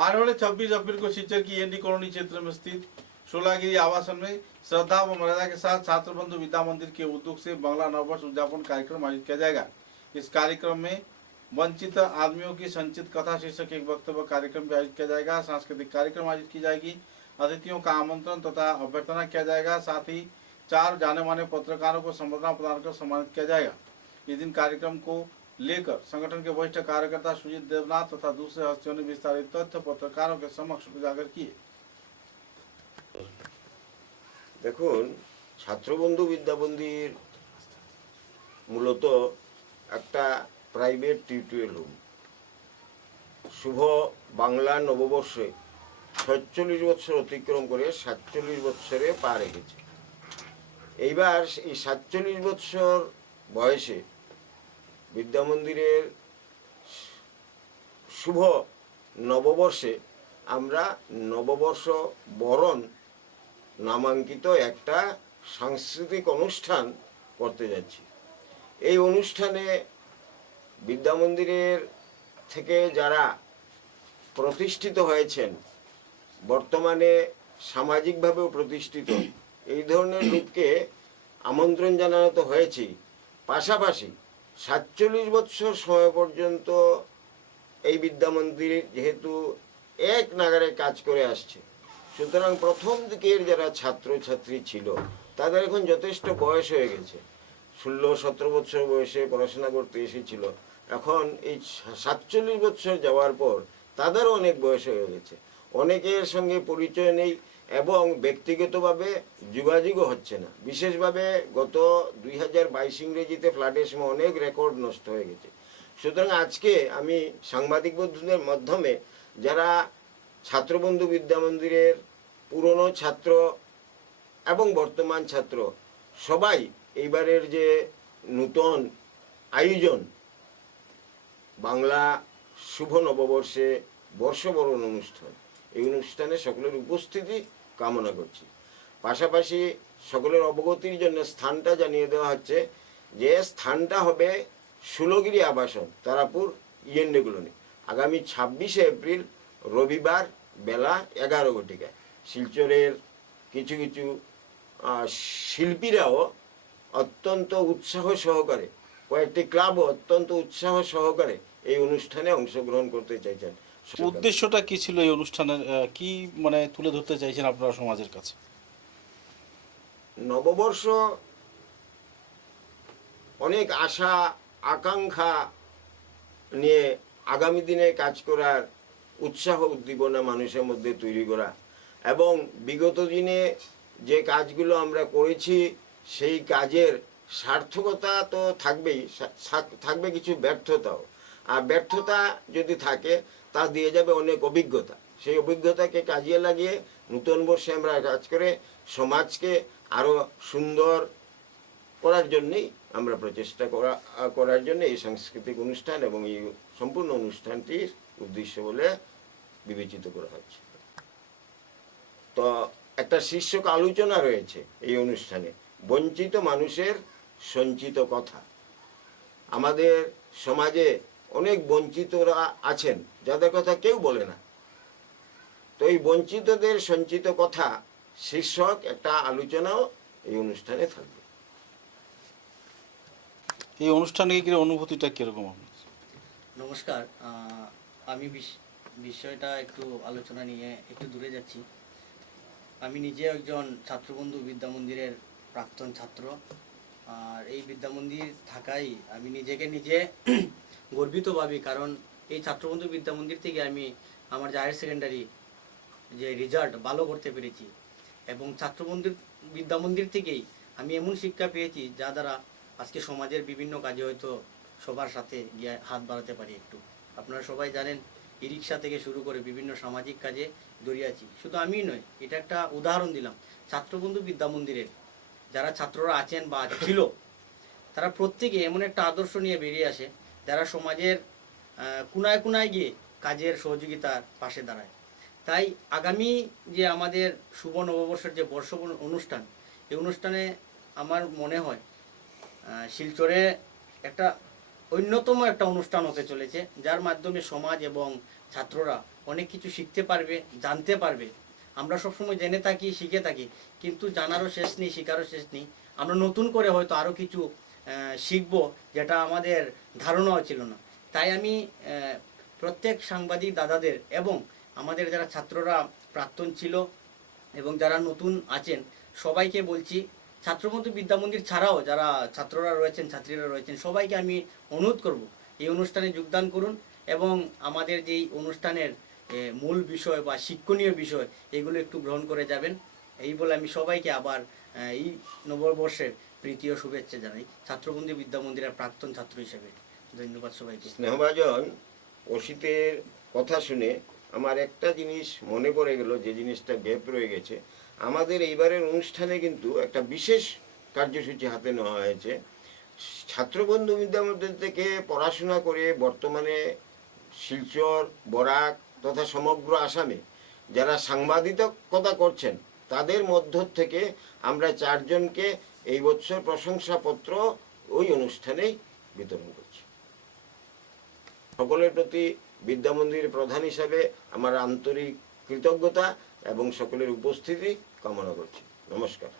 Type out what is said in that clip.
आने वाले 26 अप्रैल को सिलचर की एनडी कॉलोनी क्षेत्र में स्थित शोलागिरी आवासन में श्रद्धा व मर्यादा के साथ छात्र बंधु विद्या मंदिर के उद्योग से बांग्ला नववर्ष उद्यापन कार्यक्रम आयोजित किया जाएगा। इस कार्यक्रम में वंचित आदमियों की संचित कथा शीर्षक एक वक्तव्य कार्यक्रम भी आयोजित किया जाएगा। सांस्कृतिक कार्यक्रम आयोजित की जाएगी। अतिथियों का आमंत्रण तथा अभ्यर्थना किया जाएगा। साथ ही 4 जाने माने पत्रकारों को संबर्धना प्रदान कर सम्मानित किया जाएगा। इस दिन कार्यक्रम को लेकर संगठन के वरिष्ठ कार्यकर्ता सुजीत देवनाथ तथा दूसरे हस्तियों ने विस्तारित तथ्य पत्रकारों के समक्ष उजागर किए। देखुन छात्रबंधु विद्यामंदिर मूलत একটা प्राइवेट টিউটোরিয়াল रूम शुभ बांगला नववर्षे 46 বছর অতিক্রম করে 47 বছরে পা রেখেছে। এইবার এই 47 বছর বয়সে বিদ্যামন্দিরের শুভ নববর্ষে আমরা নববর্ষ বরণ নামাঙ্কিত একটা সাংস্কৃতিক অনুষ্ঠান করতে যাচ্ছি। এই অনুষ্ঠানে বিদ্যামন্দিরের থেকে যারা প্রতিষ্ঠিত হয়েছেন, বর্তমানে সামাজিকভাবেও প্রতিষ্ঠিত, এই ধরনের লোককে আমন্ত্রণ জানানো তো হয়েছে। পাশাপাশি 47 বছর সময় পর্যন্ত এই বিদ্যামন্দির যেহেতু এক নাগারে কাজ করে আসছে, সুতরাং প্রথম দিকের যারা ছাত্রছাত্রী ছিল তাদের এখন যথেষ্ট বয়স হয়ে গেছে। 16-17 বছর বয়সে পড়াশোনা করতে এসেছিল, এখন এই 47 বছর যাওয়ার পর তাদেরও অনেক বয়স হয়ে গেছে। অনেকের সঙ্গে পরিচয় নেই এবং ব্যক্তিগতভাবে যোগাযোগও হচ্ছে না। বিশেষভাবে গত 2022 ইংরেজিতে ফ্লাডের সময় অনেক রেকর্ড নষ্ট হয়ে গেছে। সুতরাং আজকে আমি সাংবাদিক বন্ধুদের মাধ্যমে যারা ছাত্রবন্ধু বিদ্যামন্দিরের পুরনো ছাত্র এবং বর্তমান ছাত্র সবাই এইবারের যে নূতন আয়োজন বাংলা শুভ নববর্ষে বর্ষবরণ অনুষ্ঠান, এই অনুষ্ঠানে সকলের উপস্থিতি কামনা করছি। পাশাপাশি সকলের অবগতির জন্য স্থানটা জানিয়ে দেওয়া হচ্ছে যে স্থানটা হবে শোলাগিরি আবাসন, তারাপুর ইএনডি কলোনি। আগামী 26 এপ্রিল রবিবার বেলা 11 ঘটিকায় শিলচরের কিছু কিছু শিল্পীরাও অত্যন্ত উৎসাহ সহকারে, কয়েকটি ক্লাবও অত্যন্ত উৎসাহ সহকারে এই অনুষ্ঠানে অংশগ্রহণ করতে চাইছেন। উদ্দেশ্যটা কি ছিল এই অনুষ্ঠানের, কি মানে তুলে ধরতে চাইছেন আপনারা সমাজের কাছে? নববর্ষ অনেক আশা আকাঙ্ক্ষা নিয়ে আগামী দিনে কাজ করার উৎসাহ উদ্দীপনা মানুষের মধ্যে তৈরি করা, এবং বিগত দিনে যে কাজগুলো আমরা করেছি সেই কাজের সার্থকতা তো থাকবেই, থাকবে কিছু ব্যর্থতাও। আর ব্যর্থতা যদি থাকে তা দিয়ে যাবে অনেক অভিজ্ঞতা। সেই অভিজ্ঞতাকে কাজে লাগিয়ে নতুন বর্ষে আমরা কাজ করে সমাজকে আরও সুন্দর করার জন্যই আমরা প্রচেষ্টা করার জন্য এই সাংস্কৃতিক অনুষ্ঠান এবং এই সম্পূর্ণ অনুষ্ঠানটির উদ্দেশ্য বলে বিবেচিত করা হচ্ছে। তো একটা শীর্ষক আলোচনা রয়েছে এই অনুষ্ঠানে, বঞ্চিত মানুষের সঞ্চিত কথা। আমাদের সমাজে অনেক বঞ্চিতরা আছেন যাদের কথা কেউ বলে না। তো এই বঞ্চিতদের সঞ্চিত কথা শীর্ষক একটা আলোচনাও এই অনুষ্ঠানে থাকবে। এই অনুষ্ঠানে কি অনুভূতিটা কিরকম? নমস্কার, আমি বিষয়টা একটু আলোচনা নিয়ে একটু দূরে যাচ্ছি। আমি নিজে একজন ছাত্রবন্ধু বিদ্যামন্দিরের প্রাক্তন ছাত্র, আর এই বিদ্যামন্দির থাকাই আমি নিজেকে নিজে গর্বিত ভাবি। কারণ এই ছাত্রবন্ধু বিদ্যামন্দির থেকে আমি আমার যে হায়ার সেকেন্ডারি যে রেজাল্ট ভালো করতে পেরেছি, এবং ছাত্রবন্ধু বিদ্যামন্দির থেকেই আমি এমন শিক্ষা পেয়েছি যা দ্বারা আজকে সমাজের বিভিন্ন কাজে হয়তো সবার সাথে গিয়ে হাত বাড়াতে পারি। একটু আপনারা সবাই জানেন ই রিক্সা থেকে শুরু করে বিভিন্ন সামাজিক কাজে জড়িয়ে আছি। শুধু আমি নয়, এটা একটা উদাহরণ দিলাম। ছাত্রবন্ধু বিদ্যামন্দিরের যারা ছাত্ররা আছেন বা ছিল, তারা প্রত্যেকে এমন একটা আদর্শ নিয়ে বেরিয়ে আসে যারা সমাজের কোনায় কোনায় গিয়ে কাজের সহযোগিতার পাশে দাঁড়ায়। তাই আগামী যে আমাদের শুভ নববর্ষের যে বর্ষ অনুষ্ঠান, এই অনুষ্ঠানে আমার মনে হয় শিলচরে একটা অন্যতম একটা অনুষ্ঠান হতে চলেছে, যার মাধ্যমে সমাজ এবং ছাত্ররা অনেক কিছু শিখতে পারবে, জানতে পারবে। আমরা সবসময় জেনে থাকি, শিখে থাকি, কিন্তু জানারও শেষ নেই, শেখারও শেষ নেই। আমরা নতুন করে হয়তো আরও কিছু শিখবো, যেটা আমাদের ধারণাও ছিল না। তাই আমি প্রত্যেক সাংবাদিক দাদাদের এবং আমাদের যারা ছাত্ররা প্রাক্তন ছিল এবং যারা নতুন আছেন সবাইকে বলছি, ছাত্রবন্ধু বিদ্যামন্দির ছাড়াও যারা ছাত্ররা রয়েছেন, ছাত্রীরা রয়েছেন, সবাইকে আমি অনুরোধ করব এই অনুষ্ঠানে যোগদান করুন এবং আমাদের যেই অনুষ্ঠানের মূল বিষয় বা শিক্ষণীয় বিষয় এগুলো একটু গ্রহণ করে যাবেন। এই বলে আমি সবাইকে আবার এই নববর্ষের প্রীতি ও শুভেচ্ছা জানাই ছাত্রবন্ধু বিদ্যামন্দিরের প্রাক্তন ছাত্র হিসেবে। ধন্যবাদ সবাইকে। স্নেহভাজন, অসিতের কথা শুনে আমার একটা জিনিস মনে পড়ে গেল, যে জিনিসটা গ্যাপ রয়ে গেছে। আমাদের এইবারের অনুষ্ঠানে কিন্তু একটা বিশেষ কার্যসূচি হাতে নেওয়া হয়েছে। ছাত্রবন্ধু বিদ্যামন্দির থেকে পড়াশোনা করে বর্তমানে শিলচর, বরাক তথা সমগ্র আসামে যারা সাংবাদিকতা করছেন তাদের মধ্য থেকে আমরা 4 জনকে এই বছর প্রশংসাপত্র ওই অনুষ্ঠানেই বিতরণ করছি। সকলের প্রতি বিদ্যামন্দির প্রধান হিসাবে আমার আন্তরিক কৃতজ্ঞতা এবং সকলের উপস্থিতি কামনা করছি। নমস্কার।